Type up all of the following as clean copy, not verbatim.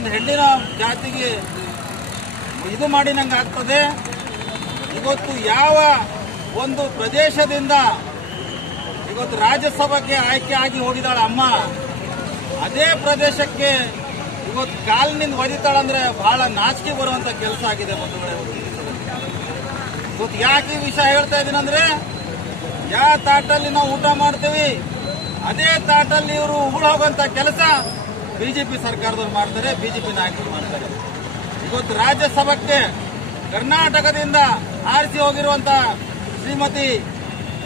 ಒಂದು ಹೆಣ್ಣಿನ ಜಾತಿಗೆ ಇದು ಮಾಡಿ ನಂಗೆ ಆಗ್ತದೆ. ಇವತ್ತು ಯಾವ ಒಂದು ಪ್ರದೇಶದಿಂದ ಇವತ್ತು ರಾಜ್ಯಸಭೆಗೆ ಆಯ್ಕೆ ಆಗಿ ಹೋಗಿದ್ದಾಳ ಅಮ್ಮ, ಅದೇ ಪ್ರದೇಶಕ್ಕೆ ಇವತ್ತು ಕಾಲಿನಿಂದ ಒದಿತಾಳಂದ್ರೆ ಬಹಳ ನಾಚಿಕೆ ಬರುವಂತ ಕೆಲಸ ಆಗಿದೆ ಬಂಧುಗಳೇ. ಇವತ್ತು ಯಾಕೆ ಈ ವಿಷಯ ಹೇಳ್ತಾ ಇದ್ದೀನಂದ್ರೆ, ಯಾವ ತಾಟಲ್ಲಿ ನಾವು ಊಟ ಮಾಡ್ತೀವಿ ಅದೇ ತಾಟಲ್ಲಿ ಇವರು ಉಗುಳು ಹೋಗುವಂತ ಕೆಲಸ ಬಿಜೆಪಿ ಸರ್ಕಾರದವ್ರು ಮಾಡ್ತಾರೆ, ಬಿಜೆಪಿ ನಾಯಕರು ಮಾಡ್ತಾರೆ. ಇವತ್ತು ರಾಜ್ಯಸಭೆಗೆ ಕರ್ನಾಟಕದಿಂದ ಆರಿಸಿ ಹೋಗಿರುವಂತ ಶ್ರೀಮತಿ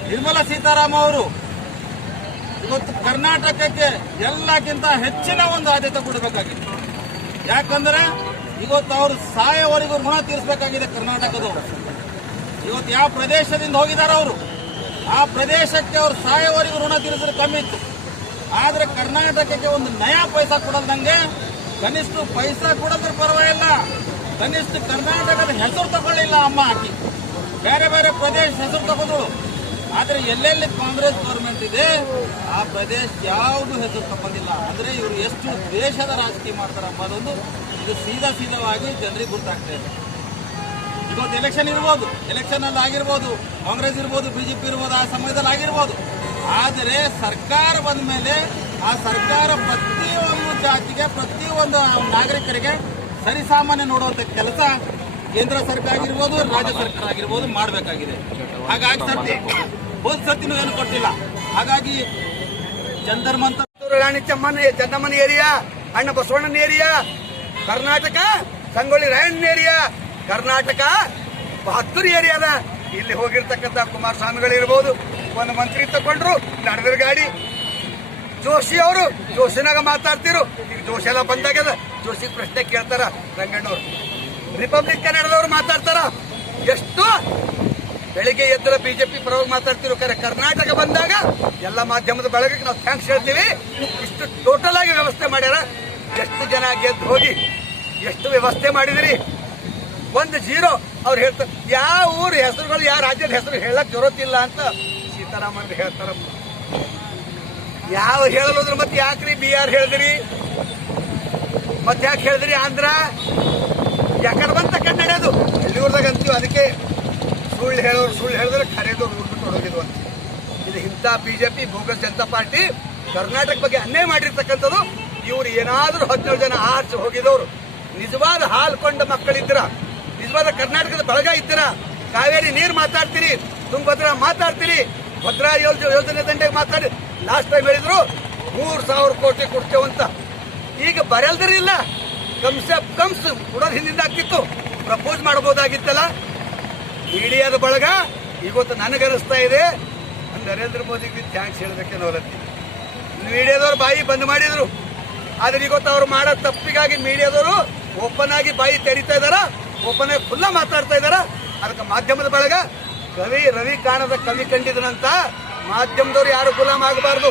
ನಿರ್ಮಲಾ ಸೀತಾರಾಮನ್ ಅವರು ಇವತ್ತು ಕರ್ನಾಟಕಕ್ಕೆ ಎಲ್ಲಕ್ಕಿಂತ ಹೆಚ್ಚಿನ ಒಂದು ಆದ್ಯತೆ ಕೊಡಬೇಕಾಗಿತ್ತು. ಯಾಕಂದ್ರೆ ಇವತ್ತು ಅವರು ಸಾಯವರೆಗೂ ಋಣ ತೀರಿಸಬೇಕಾಗಿದೆ ಕರ್ನಾಟಕದವರು. ಇವತ್ತು ಯಾವ ಪ್ರದೇಶದಿಂದ ಹೋಗಿದ್ದಾರೆ ಅವರು, ಆ ಪ್ರದೇಶಕ್ಕೆ ಅವರು ಸಾಯವರೆಗೂ ಋಣ ತೀರಿಸಿದ್ರೆ ಕಮ್ಮಿ ಇತ್ತು. ಆದ್ರೆ ಕರ್ನಾಟಕಕ್ಕೆ ಒಂದು ನಯಾ ಪೈಸಾ ಕೊಡಲ್ದಂಗೆ, ಕನಿಷ್ಠ ಪೈಸಾ ಕೊಡೋದ್ರ ಪರವಾಗಿಲ್ಲ, ಕನಿಷ್ಠ ಕರ್ನಾಟಕದ ಹೆಸರು ತಗೊಳ್ಳಿಲ್ಲ ಅಮ್ಮ ಹಾಕಿ. ಬೇರೆ ಬೇರೆ ಪ್ರದೇಶ ಹೆಸರು ತಗೊಂಡ್ರು, ಆದ್ರೆ ಎಲ್ಲೆಲ್ಲಿ ಕಾಂಗ್ರೆಸ್ ಗೌರ್ಮೆಂಟ್ ಇದೆ ಆ ಪ್ರದೇಶ ಯಾವುದು ಹೆಸರು ತಗೊಂಡಿಲ್ಲ. ಅಂದ್ರೆ ಇವರು ಎಷ್ಟು ದೇಶದ ರಾಜಕೀಯ ಮಾಡ್ತಾರೆ ಅನ್ನೋದೊಂದು ಇದು ಸೀದಾವಾಗಿ ಜನರಿಗೆ ಗೊತ್ತಾಗ್ತಾ ಇದೆ. ಇವತ್ತು ಎಲೆಕ್ಷನ್ ಇರ್ಬೋದು, ಎಲೆಕ್ಷನ್ ಅಲ್ಲಿ ಆಗಿರ್ಬೋದು, ಕಾಂಗ್ರೆಸ್ ಇರ್ಬೋದು, ಬಿಜೆಪಿ ಇರ್ಬೋದು, ಆ ಸಮಯದಲ್ಲಿ ಆಗಿರ್ಬೋದು. ಆದರೆ ಸರ್ಕಾರ ಬಂದ ಮೇಲೆ ಆ ಸರ್ಕಾರ ಪ್ರತಿಯೊಂದು ಜಾತಿಗೆ, ಪ್ರತಿಯೊಂದು ನಾಗರಿಕರಿಗೆ ಸರಿಸಾಮಾನ್ಯ ನೋಡುವಂತ ಕೆಲಸ ಕೇಂದ್ರ ಸರ್ಕಾರ ಆಗಿರ್ಬೋದು, ರಾಜ್ಯ ಸರ್ಕಾರ ಆಗಿರ್ಬೋದು ಮಾಡಬೇಕಾಗಿದೆ. ಹಾಗಾಗಿ ಹೋದ ಸತಿನೂ ಏನು ಕೊಟ್ಟಿಲ್ಲ. ಹಾಗಾಗಿ ಚಂದರ್ಮಂತ ರಾಣಿ ಚೆನ್ನಮ್ಮನ ಏರಿಯಾ, ಅಣ್ಣ ಬಸವಣ್ಣನ ಏರಿಯಾ, ಕರ್ನಾಟಕ ಸಂಗೊಳ್ಳಿ ರಾಯಣ್ಣ ಏರಿಯಾ, ಕರ್ನಾಟಕ 72 ಏರಿಯಾದ ಇಲ್ಲಿ ಹೋಗಿರ್ತಕ್ಕಂಥ ಕುಮಾರಸ್ವಾಮಿಗಳಿರ್ಬೋದು, ಒಂದು ಮಂತ್ರಿ ತಗೊಂಡ್ರು ನಡೆದ್ರ ಗಾಡಿ. ಜೋಶಿ ಅವರು ಜೋಶಿನಾಗ ಮಾತಾಡ್ತಿರು, ಈಗ ಜೋಶಿ ಎಲ್ಲ ಬಂದಾಗ್ಯದ. ಜೋಶಿ ಪ್ರಶ್ನೆ ಕೇಳ್ತಾರ ರಂಗಣ್ಣವ್ರು. ರಿಪಬ್ಲಿಕ್ ಕನ್ನಡದವ್ರು ಮಾತಾಡ್ತಾರ. ಎಷ್ಟು ಬೆಳಿಗ್ಗೆ ಎದ್ದರ ಬಿಜೆಪಿ ಪರವಾಗಿ ಮಾತಾಡ್ತಿರು, ಕರ್ನಾಟಕ ಬಂದಾಗ ಎಲ್ಲ ಮಾಧ್ಯಮದ ಬಳಗಕ್ಕೆ ನಾವು ಥ್ಯಾಂಕ್ಸ್ ಹೇಳ್ತೀವಿ. ಇಷ್ಟು ಟೋಟಲ್ ಆಗಿ ವ್ಯವಸ್ಥೆ ಮಾಡ್ಯಾರ. ಎಷ್ಟು ಜನ ಗೆದ್ದು ಹೋಗಿ ಎಷ್ಟು ವ್ಯವಸ್ಥೆ ಮಾಡಿದಿರಿ, 1-0 ಅವ್ರು ಹೇಳ್ತಾರೆ. ಯಾವ ಊರ ಹೆಸರುಗಳು, ಯಾವ ರಾಜ್ಯದ ಹೆಸರು ಹೇಳಕ್ ಜರುತ್ತಿಲ್ಲ ಅಂತ ಸೀತಾರಾಮನ್ ಹೇಳ್ತಾರ. ಯಾವ ಹೇಳೋದ್ರ ಮತ್ತೆ ಯಾಕ್ರಿ ಬಿಹಾರ್ ಹೇಳಿದ್ರಿ, ಮತ್ತೆ ಯಾಕೆ ಹೇಳಿದ್ರಿ ಆಂಧ್ರ, ಯಾಕಡೆ ಬಂತ ಕನ್ನಡದು ಎಲ್ಲಿವರ್ದಾಗ ಅಂತೀವಿ. ಅದಕ್ಕೆ ಸುಳ್ಳು ಹೇಳಿದ್ರೆ ಖರೇದು ಊರ್ಬಿಟ್ಟು ಹೊಡೋಗಿದ್ವು ಅಂತ. ಇದು ಇಂಥ BJP bogus Janata party Karnataka ಬಗ್ಗೆ ಅನ್ಯಾಯ ಮಾಡಿರ್ತಕ್ಕಂಥದ್ದು. ಇವ್ರು ಏನಾದ್ರೂ 17 ಜನ ಆರ್ಚ್ ಹೋಗಿದವರು ನಿಜವಾದ ಹಾಲ್ಕೊಂಡ ಮಕ್ಕಳಿದ್ರ, ನಿಜವಾದ ಕರ್ನಾಟಕದ ಬಳಗ ಇದ್ದೀರ, ಕಾವೇರಿ ನೀರು ಮಾತಾಡ್ತೀರಿ, ತುಂಗಭದ್ರಾ ಮಾತಾಡ್ತೀರಿ, ಭದ್ರಾ ಯೋಜನೆ ದಂಡೆಗೆ ಮಾತಾಡಿ ಲಾಸ್ಟ್ ಟೈಮ್ ಹೇಳಿದ್ರು 3,000 ಕೋಟಿ ಕೊಡ್ತೇವಂತ. ಈಗ ಬರೆಲ್ದಿರಿಲ್ಲ, ಕಮ್ಸ್ ಕೊಡೋದು ಹಿಂದಿಂದ ಆಗ್ತಿತ್ತು, ಪ್ರಪೋಸ್ ಮಾಡಬಹುದಾಗಿತ್ತಲ್ಲ. ಮೀಡಿಯಾದ ಬಳಗ ಇವತ್ತು ನನಗನಿಸ್ತಾ ಇದೆ ನರೇಂದ್ರ ಮೋದಿಗೆ ಥ್ಯಾಂಕ್ಸ್ ಹೇಳಬೇಕೇನೋ ಅಲ್ಲತ್ತಿ. ಮೀಡಿಯಾದವ್ರು ಬಾಯಿ ಬಂದ್ ಮಾಡಿದ್ರು, ಆದ್ರೆ ಇವತ್ತು ಅವ್ರು ಮಾಡೋ ತಪ್ಪಿಗಾಗಿ ಮೀಡಿಯಾದವರು ಓಪನ್ ಆಗಿ ಬಾಯಿ ತೆರಿತಾ ಇದಾರ, ಓಪನ್ ಆಗಿ ಖುಲ್ಲ ಮಾತಾಡ್ತಾ ಇದಾರ. ಅದಕ್ಕೆ ಮಾಧ್ಯಮದ ಬಳಗ ರವಿ ಕಾಣದ ಕವಿ ಕಂಡಿದನಂತ ಮಾಧ್ಯಮದವ್ರು ಯಾರು ಗುಲಾಮ್ ಆಗಬಾರ್ದು,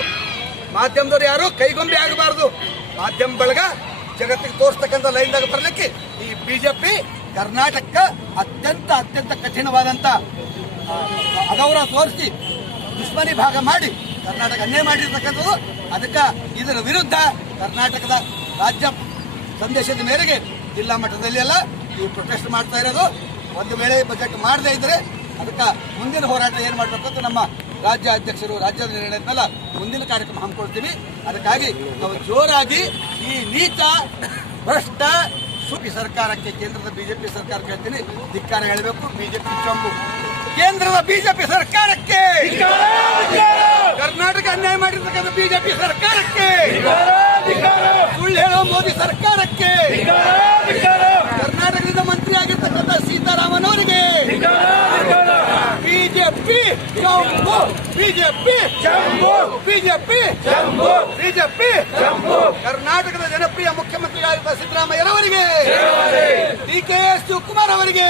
ಮಾಧ್ಯಮದವ್ರು ಯಾರು ಕೈಗೊಂಬೆ ಆಗಬಾರ್ದು. ಮಾಧ್ಯಮ ಬಳಗ ಜಗತ್ತಿಗೆ ತೋರಿಸ್ತಕ್ಕಂಥ ಲೈನ್ದಾಗ ಬರ್ಲಿಕ್ಕೆ ಈ ಬಿಜೆಪಿ ಕರ್ನಾಟಕ ಅತ್ಯಂತ ಕಠಿಣವಾದಂತ ಅಗೌರವ ತೋರಿಸಿ ದುಶ್ಮನಿ ಭಾಗ ಮಾಡಿ ಕರ್ನಾಟಕ ಅನ್ಯಾಯ ಮಾಡಿರ್ತಕ್ಕಂಥದ್ದು. ಅದಕ್ಕೆ ಇದರ ವಿರುದ್ಧ ಕರ್ನಾಟಕದ ರಾಜ್ಯ ಸಂದೇಶದ ಮೇರೆಗೆ ಜಿಲ್ಲಾ ಮಟ್ಟದಲ್ಲಿ ಎಲ್ಲ ಇವು ಪ್ರೊಟೆಸ್ಟ್ ಮಾಡ್ತಾ ಇರೋದು. ಒಂದು ವೇಳೆ ಬಜೆಟ್ ಮಾಡದೇ ಇದ್ರೆ ಅದಕ್ಕೆ ಮುಂದಿನ ಹೋರಾಟ ಏನ್ ಮಾಡಬೇಕು ಅಂತ ನಮ್ಮ ರಾಜ್ಯ ಅಧ್ಯಕ್ಷರು ರಾಜ್ಯದ ನಿರ್ಣಯದಲ್ಲ ಮುಂದಿನ ಕಾರ್ಯಕ್ರಮ ಹಮ್ಮಿಕೊಳ್ತೀವಿ. ಅದಕ್ಕಾಗಿ ನಾವು ಜೋರಾಗಿ ಈ ನೀಚ ಭ್ರಷ್ಟ ಸುಪಿ ಸರ್ಕಾರಕ್ಕೆ, ಕೇಂದ್ರದ ಬಿಜೆಪಿ ಸರ್ಕಾರಕ್ಕೆ ಹೇಳ್ತೀನಿ, ಧಿಕ್ಕಾರ ಹೇಳಬೇಕು. ಬಿಜೆಪಿ ಚಂಬು ಕೇಂದ್ರದ ಬಿಜೆಪಿ ಸರ್ಕಾರಕ್ಕೆ, ಕರ್ನಾಟಕ ಅನ್ಯಾಯ ಮಾಡಿರ್ತಕ್ಕಂಥ ಬಿಜೆಪಿ ಸರ್ಕಾರಕ್ಕೆ, ಸುಳ್ಳು ಹೇಳೋ ಮೋದಿ ಸರ್ಕಾರಕ್ಕೆ, ಕರ್ನಾಟಕದಿಂದ ಮಂತ್ರಿ ಆಗಿರ್ತಕ್ಕಂಥ ಸೀತಾರಾಮನ್ ಅವರಿಗೆ ಬಿಜೆಪಿ ಚಂಬು, ಬಿಜೆಪಿ ಚಂಬು, ಬಿಜೆಪಿ ಚಂಬು, ಬಿಜೆಪಿ ಚಂಬು. ಕರ್ನಾಟಕದ ಜನಪ್ರಿಯ ಮುಖ್ಯಮಂತ್ರಿಗಳಾಗಿದ್ದ ಸಿದ್ದರಾಮಯ್ಯನವರಿಗೆ, ಡಿ.ಕೆ. ಶಿವಕುಮಾರ್ ಅವರಿಗೆ,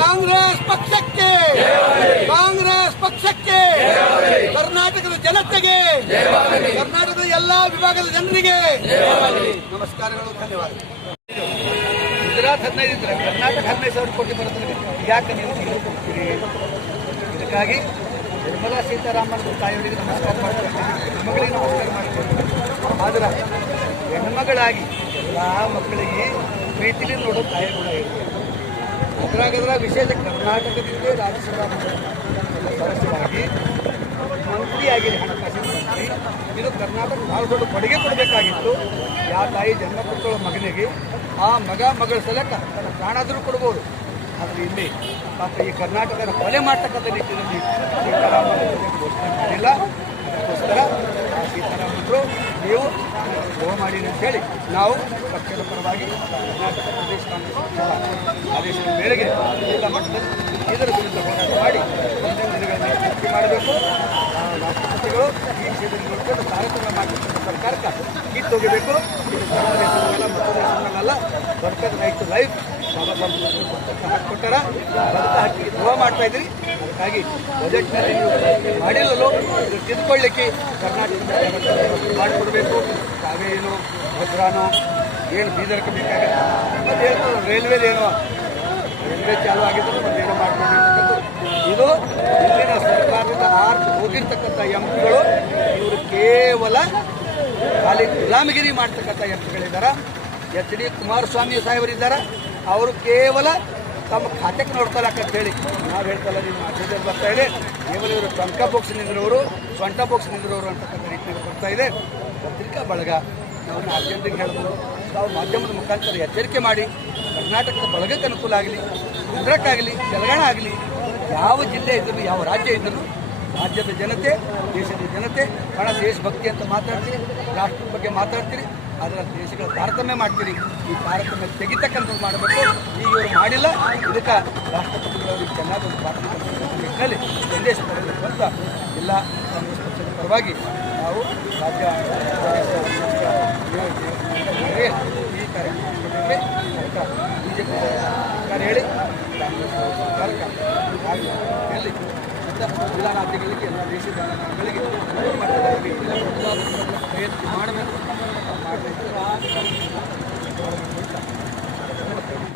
ಕಾಂಗ್ರೆಸ್ ಪಕ್ಷಕ್ಕೆ, ಕಾಂಗ್ರೆಸ್ ಪಕ್ಷಕ್ಕೆ, ಕರ್ನಾಟಕದ ಜನತೆಗೆ, ಕರ್ನಾಟಕದ ಎಲ್ಲಾ ವಿಭಾಗದ ಜನರಿಗೆ ನಮಸ್ಕಾರಗಳು, ಧನ್ಯವಾದಗಳು. ಗುಜರಾತ್ 15 ಇದ್ರೆ ಕರ್ನಾಟಕ 15,000 ಕೋಟಿ ಬರುತ್ತದೆ. ಯಾಕೆ ನೀವು ಕೊಡ್ತೀರಿ? ಇದಕ್ಕಾಗಿ ನಿರ್ಮಲಾ ಸೀತಾರಾಮನ್ ತಾಯಿಯವರಿಗೆ ನಮಸ್ಕಾರ ಮಾಡ್ತಾರೆ, ಹೆಣ್ಮಗಳಿಗೆ ನಮಸ್ಕಾರ ಮಾಡ್ತಾರೆ. ಆದ್ರೆ ಹೆಣ್ಮಗಳಾಗಿ ಎಲ್ಲ ಮಕ್ಕಳಿಗೆ ಪ್ರೀತಿಲಿ ನೋಡೋ ತಾಯಿ ಗುಣ ಇರ್ತದೆ. ಅದ್ರಾಗ ವಿಶೇಷ ಕರ್ನಾಟಕದಿಂದ ರಾಜ್ಯಸಭಾ ಸದಸ್ಯರಾಗಿ ಮಂತ್ರಿಯಾಗಿದೆ, ಹಣಕಾಸಿನ ಮಂತ್ರಿ. ಇದು ಕರ್ನಾಟಕ ಭಾಳ ದೊಡ್ಡ ಕೊಡುಗೆ ಕೊಡಬೇಕಾಗಿತ್ತು. ಯಾವ ತಾಯಿ ಜನ್ಮ ಕೊಟ್ಟಳ ಮಗನಿಗೆ ಆ ಮಗಳ ಸಲಕ ತನ್ನ ಪ್ರಾಣಾದರೂ ಕೊಡ್ಬೋದು. ಆದರೆ ಇಲ್ಲಿ ಪಾಪ ಈ ಕರ್ನಾಟಕದ ಕೊಲೆ ಮಾಡ್ತಕ್ಕಂಥ ನಿಟ್ಟಿನಲ್ಲಿ ಸೀತಾರಾಮನ್ ಘೋಷಣೆ ಮಾಡಿಲ್ಲ. ಅದಕ್ಕೋಸ್ಕರ ಆ ಸೀತಾರಾಮನ್ರು ನೀವು ದ್ರೋಹ ಮಾಡಿರಿ ಅಂತೇಳಿ ನಾವು ಪಕ್ಷದ ಪರವಾಗಿ ಕರ್ನಾಟಕ ಪ್ರದೇಶ ಕಾಂಗ್ರೆಸ್ ಪಕ್ಷದ ಆದೇಶದ ಮೇರೆಗೆ ಜಿಲ್ಲಾ ಮಟ್ಟದಲ್ಲಿ ಇದರ ವಿರುದ್ಧ ಹೋರಾಟ ಮಾಡಿ ಮುಂದಿನ ದಿನಗಳಲ್ಲಿ ಭರ್ತಿ ಮಾಡಬೇಕು. ರಾಷ್ಟ್ರಪತಿಗಳು ಈ ವಿಷಯದಲ್ಲಿ ನೋಡ್ಕೊಂಡು ತಾರತಮ್ಯ ಮಾಡಿರ್ತಕ್ಕಂಥ ಸರ್ಕಾರಕ್ಕೆ ಕಿತ್ತೋಗಬೇಕು. ಇದು ನಮ್ಮ ದೇಶದಲ್ಲ, ಮತ್ತೊಂದು ದೇಶದಲ್ಲ. Worker right to life Baba Saheb ಹಕ್ಕು ಕೊಟ್ಟಾರ. ಬದುಕ ಹಕ್ಕಿಗೆ ದ್ರೋಹ ಮಾಡ್ತಾ ಇದ್ರಿ. ಅದಕ್ಕಾಗಿ ಬಜೆಟ್ನಲ್ಲಿ ನೀವು ಮಾಡಿಲ್ಲೋ ಇದು ತಿದ್ದುಕೊಳ್ಳಿಕ್ಕೆ ಕರ್ನಾಟಕ ಮಾಡಿಕೊಡ್ಬೇಕು. ಕಾವೇರಿನೋ ಭದ್ರಾನೋ ಏನು ಬೀದರ್ಗೆ ಬೇಕಾಗುತ್ತೆ, ಮತ್ತೇನು ರೈಲ್ವೇದೇನೋ ರೈಲ್ವೆ ಚಾಲು ಆಗಿದ್ರು ಮತ್ತೇನೋ ಮಾಡ್ಕೊಂಡಿರ್ತಕ್ಕಂಥದ್ದು. ಇದು ಇಲ್ಲಿನ ಸರ್ಕಾರದಿಂದ ಹೋಗಿರ್ತಕ್ಕಂಥ ಎಂಪಿಗಳು ಇವರು ಕೇವಲ ಖಾಲಿ ಗುಲಾಮಗಿರಿ ಮಾಡ್ತಕ್ಕಂಥ ಎಂಪಿಗಳಿದ್ದಾರೆ. ಎಚ್ ಡಿ ಕುಮಾರಸ್ವಾಮಿ ಸಾಹೇಬರಿದ್ದಾರೆ. ಅವರು ಕೇವಲ ತಮ್ಮ ಖಾತೆಗೆ ನೋಡ್ಕೊಳಕ್ಕಂತ ಹೇಳಿ ನಾವು ಹೇಳ್ತಲ್ಲ, ನಿಮ್ಮ ಮಾಧ್ಯಮದಲ್ಲಿ ಬರ್ತಾ ಇದೆ. ಕೇವಲ ಇವರು ಟೊಂಕ ಬಾಕ್ಸ್ ನಿಂದಿರೋರು, ಸೊಂಟ ಬಾಕ್ಸ್ ನಿಂದಿರೋರು ಅಂತಕ್ಕಂಥ ರೀತಿಯಲ್ಲಿ ಬರ್ತಾ ಇದೆ. ಪತ್ರಿಕಾ ಬಳಗ ನಾವು ಮಾಧ್ಯಮದಿಂದ ಹೇಳಿದ್ರು, ನಾವು ಮಾಧ್ಯಮದ ಮುಖಾಂತರ ಎಚ್ಚರಿಕೆ ಮಾಡಿ ಕರ್ನಾಟಕದ ಬಳಗಕ್ಕೆ ಅನುಕೂಲ ಆಗಲಿ, ಗುಜರಾತಾಗಲಿ, ತೆಲಂಗಾಣ ಆಗಲಿ, ಯಾವ ಜಿಲ್ಲೆ ಇದ್ದರೂ, ಯಾವ ರಾಜ್ಯ ಇದ್ದರೂ ರಾಜ್ಯದ ಜನತೆ, ದೇಶದ ಜನತೆ ಬಹಳ ದೇಶಭಕ್ತಿ ಅಂತ ಮಾತಾಡ್ತೀರಿ, ರಾಷ್ಟ್ರದ ಬಗ್ಗೆ ಮಾತಾಡ್ತೀರಿ, ಅದರ ದೇಶಗಳ ತಾರತಮ್ಯ ಮಾಡ್ತೀರಿ. ಈ ತಾರತಮ್ಯ ತೆಗಿತಕ್ಕಂಥದ್ದು ಮಾಡಬೇಕು. ಈಗ ಇವರು ಮಾಡಿಲ್ಲ. ಇದಕ್ಕೆ ರಾಷ್ಟ್ರಪತಿಗಳವರಿಗೆ ಚೆನ್ನಾಗಿ ಒಂದು ಪಾಠ ನಿಟ್ಟಿನಲ್ಲಿ ಸಂದೇಶ ಕೊಡಬೇಕು ಅಂತ ಎಲ್ಲ ಕಾಂಗ್ರೆಸ್ ಪಕ್ಷದ ಪರವಾಗಿ ನಾವು ರಾಜ್ಯ ಈ ಕಾರ್ಯಕ್ರಮಕ್ಕೆ ಬಿಜೆಪಿ ಸರ್ಕಾರ ಹೇಳಿ ಕಾಂಗ್ರೆಸ್ ಸರ್ಕಾರಕ್ಕೆ ಎಲ್ಲಿ ಜಿಲ್ಲಾ ರಾಜ್ಯಗಳಿಗೆ, ಎಲ್ಲ ದೇಶದ ರಾಜ್ಯಗಳಿಗೆ ಪ್ರಯತ್ನ ಮಾಡಬೇಕು.